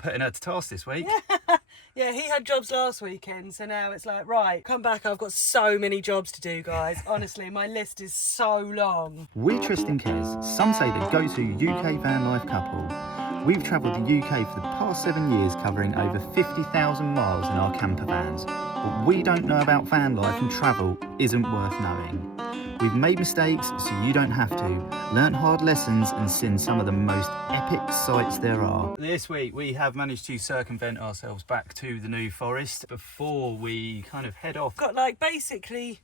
putting her to task this week. Yeah, he had jobs last weekend, so now it's like, right, come back, I've got so many jobs to do, guys. Honestly, my list is so long. We Trist and Kez, some say the go-to UK van life couple. We've travelled the UK for the past 7 years, covering over 50,000 miles in our camper vans. What we don't know about van life and travel isn't worth knowing. We've made mistakes so you don't have to, learnt hard lessons and seen some of the most epic sights there are. This week we have managed to circumvent ourselves back to the New Forest before we kind of head off. Got like basically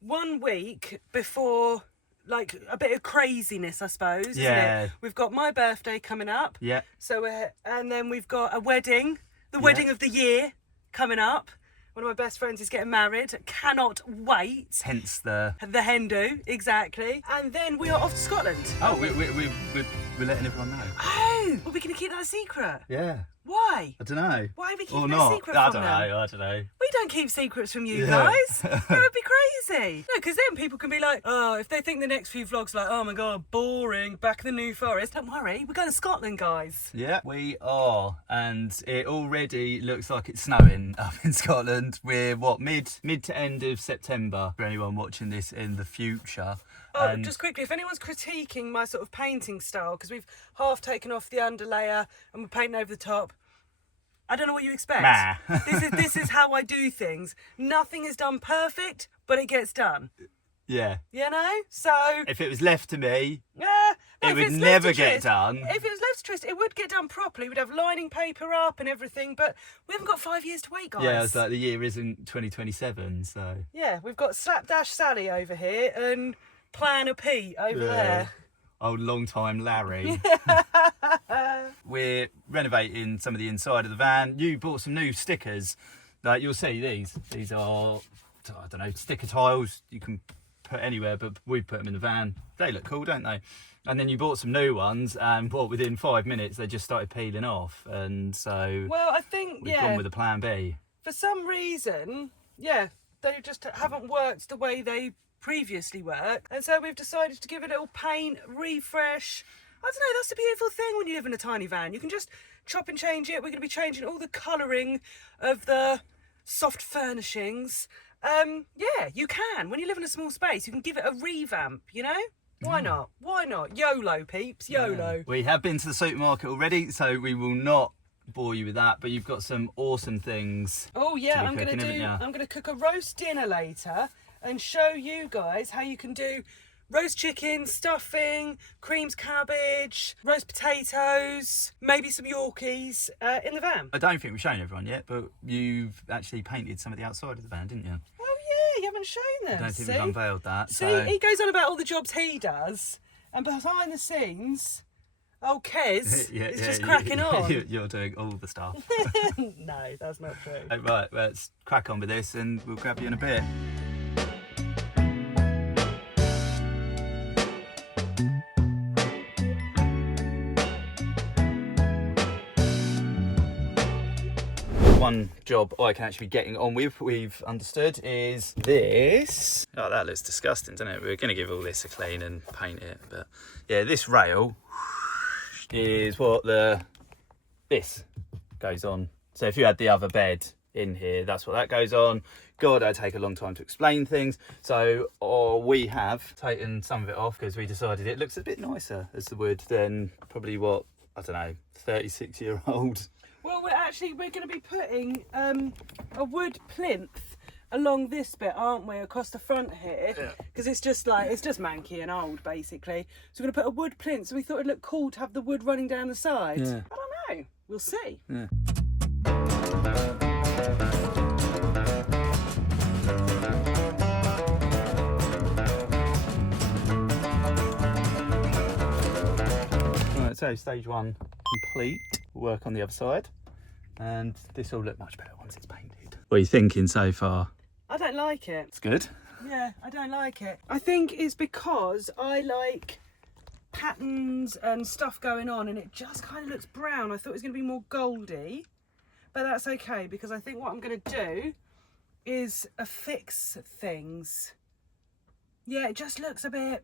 1 week before like a bit of craziness, I suppose, isn't it? We've got my birthday coming up. Yeah. So and then we've got a wedding, the wedding of the year coming up. One of my best friends is getting married. Cannot wait. Hence the hen do, exactly. And then we are off to Scotland. Oh, we're letting everyone know. Oh, are we going to keep that a secret? Yeah. Why? I don't know. Why are we keeping a secret from them? I don't know. We don't keep secrets from you guys. That would be crazy. No, because then people can be like, oh, if they think the next few vlogs are like, oh my God, boring, back in the New Forest. Don't worry, we're going to Scotland, guys. Yeah, we are. And it already looks like it's snowing up in Scotland. We're, mid to end of September for anyone watching this in the future. Oh, and just quickly, if anyone's critiquing my sort of painting style, because we've half taken off the underlayer and we're painting over the top, I don't know what you expect. Nah. This is how I do things. Nothing is done perfect, but it gets done. Yeah. You know? So if it was left to me, it would never get done. If it was left to Trist, it would get done properly. We'd have lining paper up and everything, but we haven't got 5 years to wait, guys. Yeah, it's like the year isn't 2027, so. Yeah, we've got Slapdash Sally over here and Planner Pete over there. Old long time Larry. We're renovating some of the inside of the van. You bought some new stickers. Like you'll see these. These are, I don't know, sticker tiles you can put anywhere, but we put them in the van. They look cool, don't they? And then you bought some new ones, and within 5 minutes they just started peeling off. And so I think we've gone with a plan B. For some reason, they just haven't worked the way they previously worked, and so we've decided to give it a little paint refresh. I don't know, that's the beautiful thing when you live in a tiny van. You can just chop and change it. We're going to be changing all the colouring of the soft furnishings. You can. When you live in a small space, you can give it a revamp, you know? Why not? Why not? YOLO, peeps, YOLO. We have been to the supermarket already, so we will not bore you with that, but you've got some awesome things. Oh yeah, I'm going to cook a roast dinner later and show you guys how you can do roast chicken, stuffing, creamed cabbage, roast potatoes, maybe some Yorkies in the van. I don't think we've shown everyone yet, but you've actually painted some of the outside of the van, didn't you? Oh yeah, you haven't shown them. I don't think we've unveiled that. See, he goes on about all the jobs he does, and behind the scenes, old Kez is just cracking on. You're doing all the stuff. No, that's not true. Right, let's crack on with this and we'll grab you in a bit. One job I can actually be getting on with, we've understood, is this. Oh, that looks disgusting, doesn't it? We're going to give all this a clean and paint it. But yeah, this rail is what this goes on. So if you had the other bed in here, that's what that goes on. God, it'd take a long time to explain things. So we have taken some of it off because we decided it looks a bit nicer as the wood than probably what, I don't know, 36-year-old. Well, we're going to be putting a wood plinth along this bit, aren't we, across the front here? Because it's just manky and old, basically. So we're going to put a wood plinth. So we thought it'd look cool to have the wood running down the side. Yeah. I don't know. We'll see. Yeah. Right, so stage one complete. Work on the other side, and this will look much better once it's painted. What are you thinking so far? I don't like it. It's good. Yeah, I don't like it. I think it's because I like patterns and stuff going on, and it just kind of looks brown. I thought it was going to be more goldy, but that's okay, because I think what I'm going to do is affix things. Yeah, it just looks a bit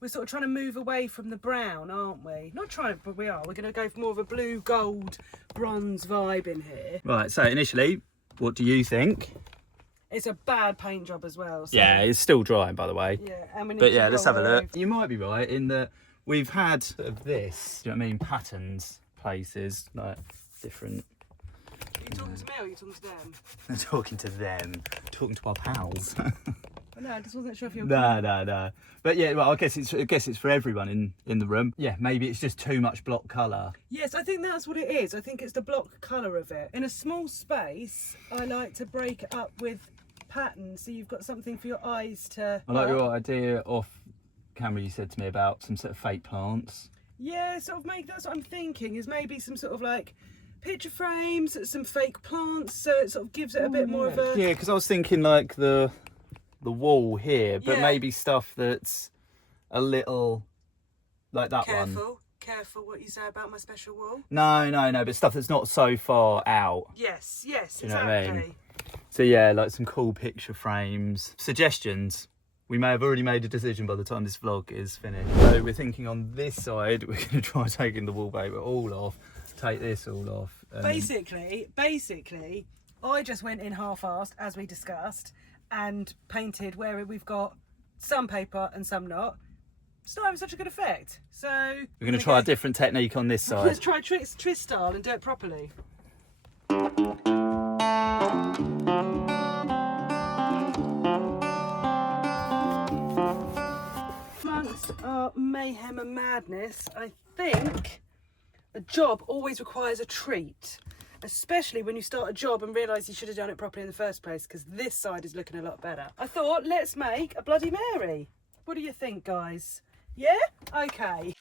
we're sort of trying to move away from the brown, aren't we? Not trying, but we are. We're going to go for more of a blue, gold, bronze vibe in here. Right, so initially, what do you think? It's a bad paint job as well. So. Yeah, it's still drying, by the way. Yeah, and we need But to yeah, let's have a roll look. over. You might be right in that we've had sort of this, do you know what I mean, patterns, places, like different. Are you talking to me or are you talking to them? I'm talking to them, talking to our pals. No, I just wasn't sure if you're. No. But yeah, well, I guess it's for everyone in the room. Yeah, maybe it's just too much block colour. Yes, I think that's what it is. I think it's the block colour of it. In a small space, I like to break it up with patterns, so you've got something for your eyes to. I like your idea off camera. You said to me about some sort of fake plants. Yeah, sort of make. That's what I'm thinking. Is maybe some sort of like picture frames, some fake plants, so it sort of gives it a bit more of a. Yeah, because I was thinking like the wall here, but Yeah. maybe stuff that's a little like that one. Careful what you say about my special wall. No, but stuff that's not so far out. Yes, Do you know exactly. what I mean? So yeah, like some cool picture frames. Suggestions. We may have already made a decision by the time this vlog is finished. So we're thinking on this side, we're going to try taking the wallpaper all off, take this all off. Basically, I just went in half-assed, as we discussed, and painted where we've got some paper and some not. It's not having such a good effect. So we're going to try a different technique on this side. Let's try Trist style and do it properly. Amongst our mayhem and madness, I think a job always requires a treat. Especially when you start a job and realise you should have done it properly in the first place, because this side is looking a lot better. I thought, let's make a Bloody Mary. What do you think, guys? Yeah? Okay.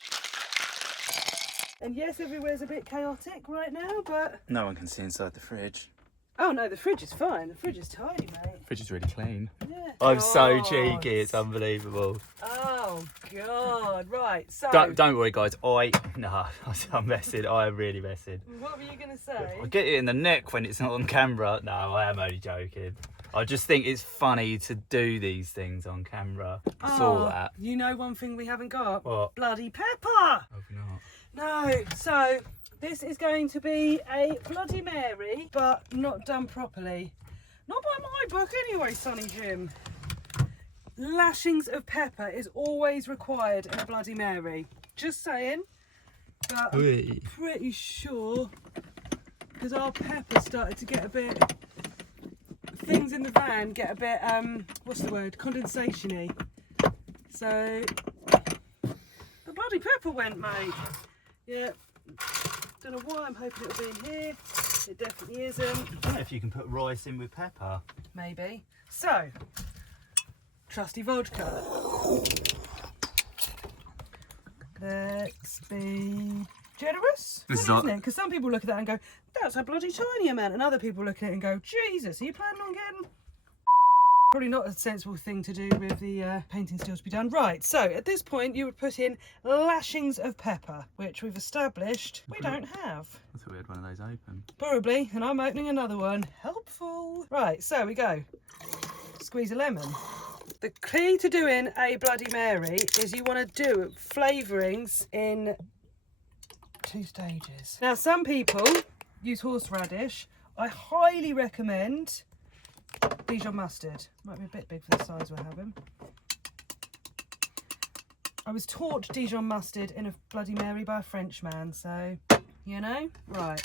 And yes, everywhere's a bit chaotic right now, but... No one can see inside the fridge. Oh no, the fridge is fine. The fridge is tidy, mate. The fridge is really clean. Yeah. I'm so God. cheeky, it's unbelievable. Oh, God. Right, so... Don't worry, guys. I'm messing. I am really messing. What were you going to say? I get it in the neck when it's not on camera. No, I am only joking. I just think it's funny to do these things on camera. It's all that. You know one thing we haven't got? What? Bloody pepper! Hope not. No, so this is going to be a Bloody Mary, but not done properly. Not by my book anyway, Sonny Jim. Lashings of pepper is always required in a Bloody Mary. Just saying. But I'm pretty sure, because our pepper started to get a bit... Things in the van get a bit, what's the word, condensation-y. So, the bloody pepper went, mate. Yeah, don't know why, I'm hoping it'll be in here. It definitely isn't. I don't know if you can put rice in with pepper. Maybe. So, trusty vodka. Let's be generous, isn't it? Because some people look at that and go, that's a bloody tiny amount, and other people look at it and go, Jesus, are you planning on getting... Probably not a sensible thing to do with the painting still to be done. Right, so at this point you would put in lashings of pepper, which we've established we don't have. I thought we had one of those open. Probably, and I'm opening another one. Helpful. Right, so we go. Squeeze a lemon. The key to doing a Bloody Mary is you want to do flavourings in 2 stages. Now, some people use horseradish. I highly recommend Dijon mustard. Might be a bit big for the size we're having. I was taught Dijon mustard in a Bloody Mary by a French man, so, you know, right.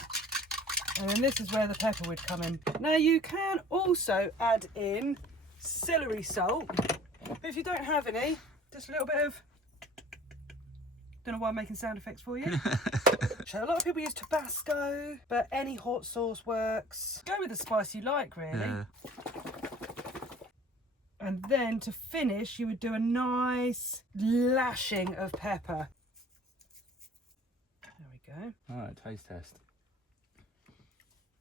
And then this is where the pepper would come in. Now, you can also add in celery salt, but if you don't have any, just a little bit of... Don't know why I'm making sound effects for you. So a lot of people use Tabasco, but any hot sauce works. Go with the spice you like, really. Yeah. And then to finish, you would do a nice lashing of pepper. There we go. All right, taste test.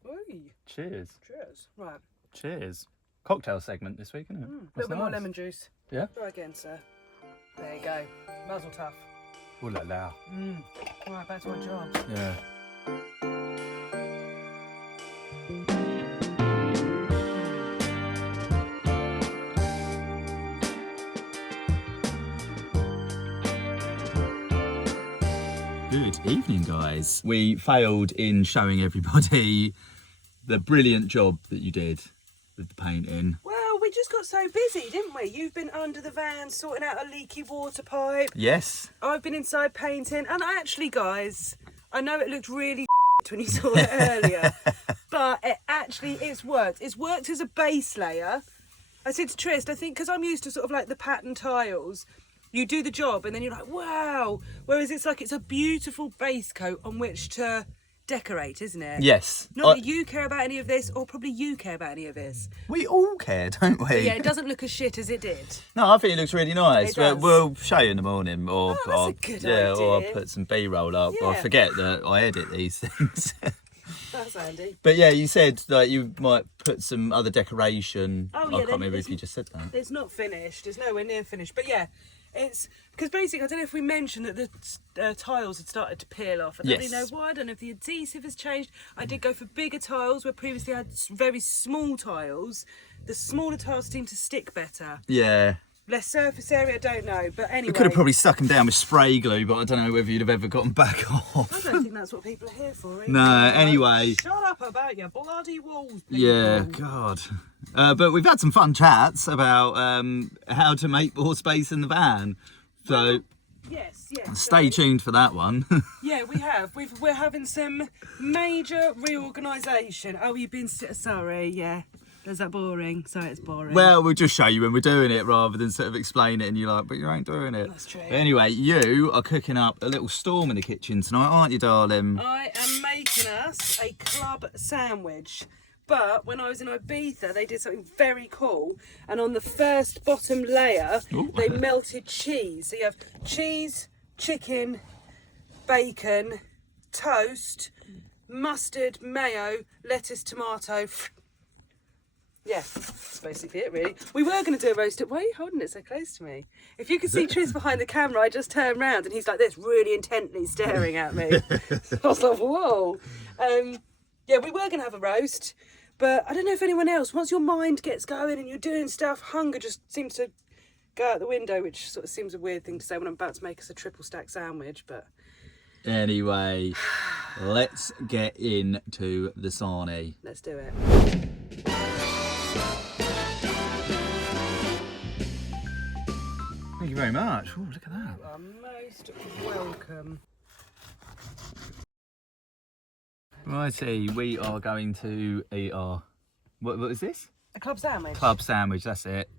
Ooh, Cheers. cheers. Right. Cheers. Cocktail segment this week, isn't it? A That's little bit more nice. lemon juice. Yeah? Try again, sir. There you go. Muzzle tough. Ooh la la. All right, back to my job. Yeah. Good evening, guys. We failed in showing everybody the brilliant job that you did with the painting. Well, we just got so busy, didn't we? You've been under the van sorting out a leaky water pipe. Yes. I've been inside painting. And actually, guys, I know it looked really when you saw it earlier, but it's worked. It's worked as a base layer. I said to Trist, I think because I'm used to sort of like the pattern tiles, you do the job and then you're like, wow. Whereas it's like it's a beautiful base coat on which to decorate, isn't it? Yes. Not that you care about any of this, or probably you care about any of this. We all care, don't we? But yeah, it doesn't look as shit as it did. No, I think it looks really nice. It does. We'll show you in the morning, or Oh, that's a good or I'll idea. put some B-roll up. Yeah. I forget that I edit these things. That's handy. But yeah, you said that you might put some other decoration. Oh, I yeah, can't remember if you just said that. It's not finished. It's nowhere near finished. But yeah, it's because basically, I don't know if we mentioned that the tiles had started to peel off. I don't really know why. I don't know if the adhesive has changed. I did go for bigger tiles where previously I had very small tiles. The smaller tiles seem to stick better. Yeah. Less surface area, I don't know. But anyway. We could have probably stuck them down with spray glue, but I don't know whether you'd have ever gotten back off. I don't think that's what people are here for. Either. No, anyway. Shut up about your bloody walls, people. Yeah, God. But we've had some fun chats about how to make more space in the van. So Yes. stay tuned for that one. Yeah, we have. We're having some major reorganisation. Oh, you've been sorry. Yeah. Is that boring? Sorry, it's boring. Well, we'll just show you when we're doing it rather than sort of explain it and you're like, but you ain't doing it. That's true. But anyway, you are cooking up a little storm in the kitchen tonight, aren't you, darling? I am making us a club sandwich. But when I was in Ibiza, they did something very cool. And on the first bottom layer, they melted cheese. So you have cheese, chicken, bacon, toast, mustard, mayo, lettuce, tomato. Yeah, that's basically it, really. We were going to do a roast. Why are you holding it so close to me? If you could see Tris behind the camera, I just turned round and he's like this, really intently staring at me. So I was like, whoa. Yeah, we were going to have a roast, but I don't know if anyone else, once your mind gets going and you're doing stuff, hunger just seems to go out the window, which sort of seems a weird thing to say when I'm about to make us a triple stack sandwich, but... Anyway, let's get into the sarnie. Let's do it. Thank you very much. Ooh, look at that. You are most welcome. Righty, we are going to eat our... What is this? A club sandwich. Club sandwich, that's it.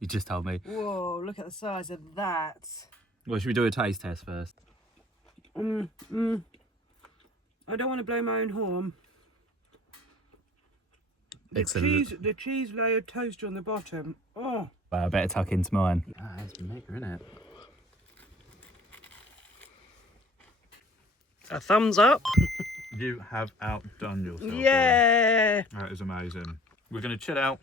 You just told me. Whoa, look at the size of that. Well, should we do a taste test first? I don't want to blow my own horn. Excellent. The cheese layered toast on the bottom. Oh. Well, I better tuck into mine. Ah, it's mega, isn't it? A thumbs up. You have outdone yourself. Yeah. That is amazing. We're going to chill out,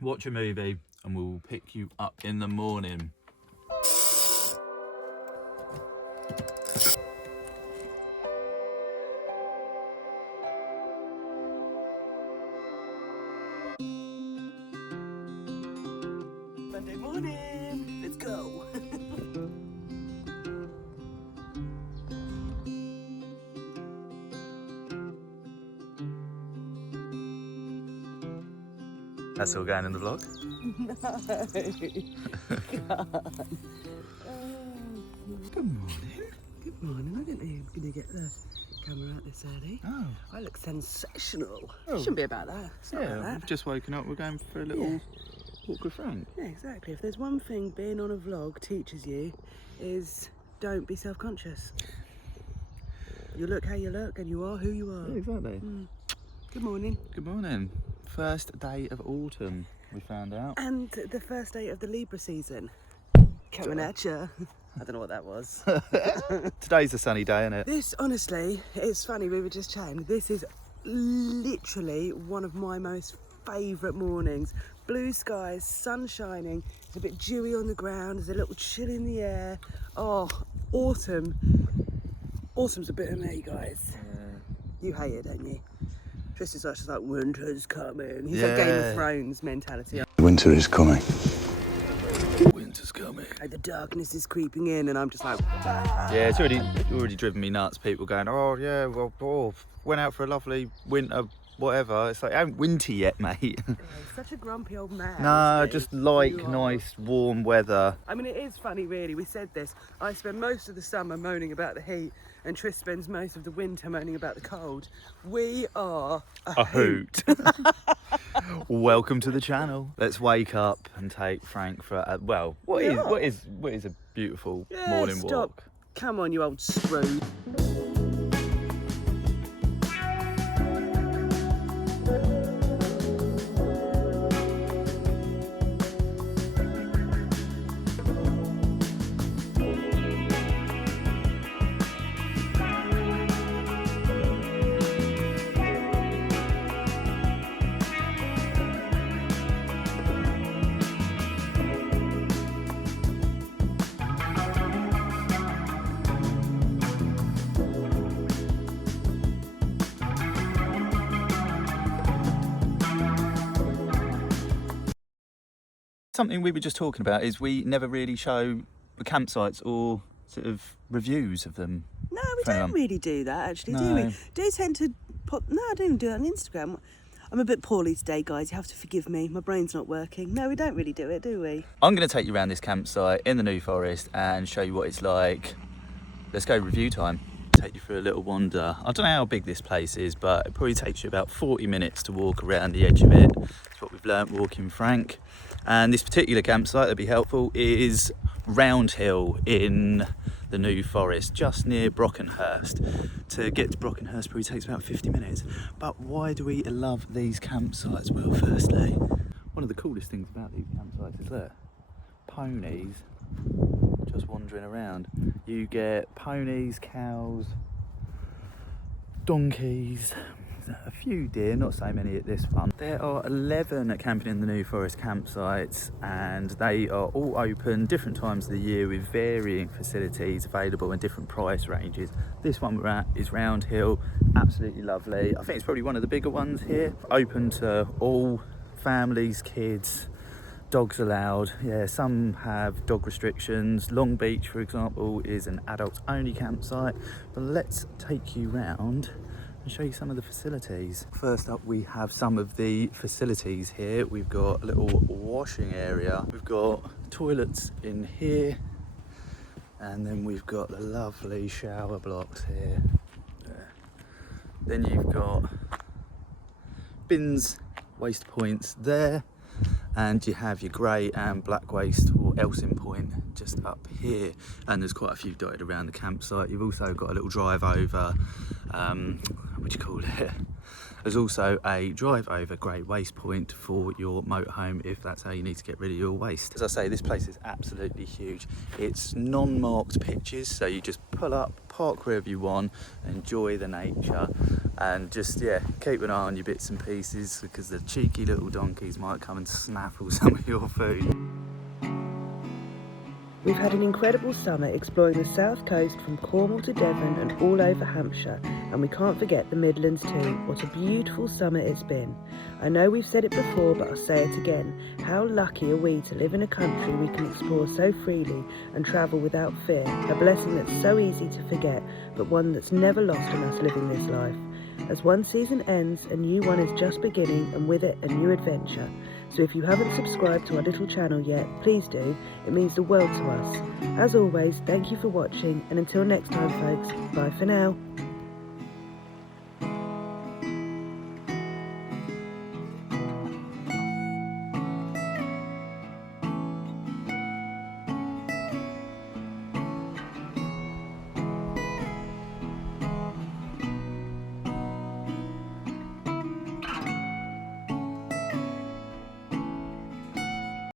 watch a movie, and we'll pick you up in the morning. Monday morning. Let's go. That's all going in the vlog? Good morning. Good morning. I didn't know you were going to get the camera out this early. Oh. I look sensational. Oh. Shouldn't be about that. It's not about Yeah, that. we've just woken up. We're going for a little walk with Frank. Yeah, exactly. If there's one thing being on a vlog teaches you is don't be self-conscious. You look how you look and you are who you are. Yeah, exactly. Good morning. Good morning. First day of autumn, we found out. And the first day of the Libra season. Coming at you. I don't know what that was. Today's a sunny day, isn't it? This, honestly, it's funny, we were just chatting. This is literally one of my most favourite mornings. Blue skies, sun shining, it's a bit dewy on the ground, there's a little chill in the air. Oh, autumn. Autumn's a bit of me, guys. You hate it, don't you? Trist is just like, winter's coming. He's like Game of Thrones mentality. Winter is coming. Winter's coming. me. Like the darkness is creeping in, and I'm just like, Yeah, it's already driven me nuts. People going, oh yeah, well, went out for a lovely winter, whatever. It's like, it ain't winter yet, mate. he's such a grumpy old man. No, isn't he? just like You are. nice, warm weather. I mean, it is funny, really. We said this. I spend most of the summer moaning about the heat, and Tris spends most of the winter moaning about the cold. We are a hoot. Welcome to the channel. Let's wake up and take Frank for a, well, what is a beautiful morning stop. walk. Come on, you old screw. Something we were just talking about is we never really show the campsites or sort of reviews of them. No, we don't really do that, actually, do No. we? Do tend to pop... No, I don't even do that on Instagram. I'm a bit poorly today, guys. You have to forgive me. My brain's not working. No, we don't really do it, do we? I'm going to take you around this campsite in the New Forest and show you what it's like. Let's go review time. Take you for a little wander. I don't know how big this place is, but it probably takes you about 40 minutes to walk around the edge of it. That's what we've learnt walking Frank. And this particular campsite that'd be helpful is Roundhill in the New Forest, just near Brockenhurst. To get to Brockenhurst probably takes about 50 minutes. But why do we love these campsites? Well, firstly, one of the coolest things about these campsites is look, ponies just wandering around. You get ponies, cows, donkeys, a few deer, not so many at this one. There are 11 Camping in the New Forest campsites, and they are all open different times of the year with varying facilities available in different price ranges. This one we're at is Roundhill, absolutely lovely. I think it's probably one of the bigger ones here, open to all families, kids, dogs allowed. Yeah, some have dog restrictions. Long Beach, for example, is an adults only campsite. But let's take you round and show you some of the facilities. First up, we have some of the facilities here. We've got a little washing area. We've got toilets in here. And then we've got the lovely shower blocks here. Then you've got bins, waste points there. And you have your grey and black waste or Elsing point just up here, and there's quite a few dotted around the campsite. You've also got a little drive over, what do you call it? There's also a drive over grey waste point for your motorhome if that's how you need to get rid of your waste. As I say, this place is absolutely huge. It's non-marked pitches, so you just pull up, park wherever you want, enjoy the nature, and just, yeah, keep an eye on your bits and pieces because the cheeky little donkeys might come and snaffle some of your food. We've had an incredible summer exploring the south coast from Cornwall to Devon and all over Hampshire, and we can't forget the Midlands too. What a beautiful summer it's been. I know we've said it before, but I'll say it again. How lucky are we to live in a country we can explore so freely and travel without fear, a blessing that's so easy to forget, but one that's never lost on us living this life. As one season ends, a new one is just beginning, and with it a new adventure. So if you haven't subscribed to our little channel yet, please do. It means the world to us. As always, thank you for watching, and until next time folks, bye for now.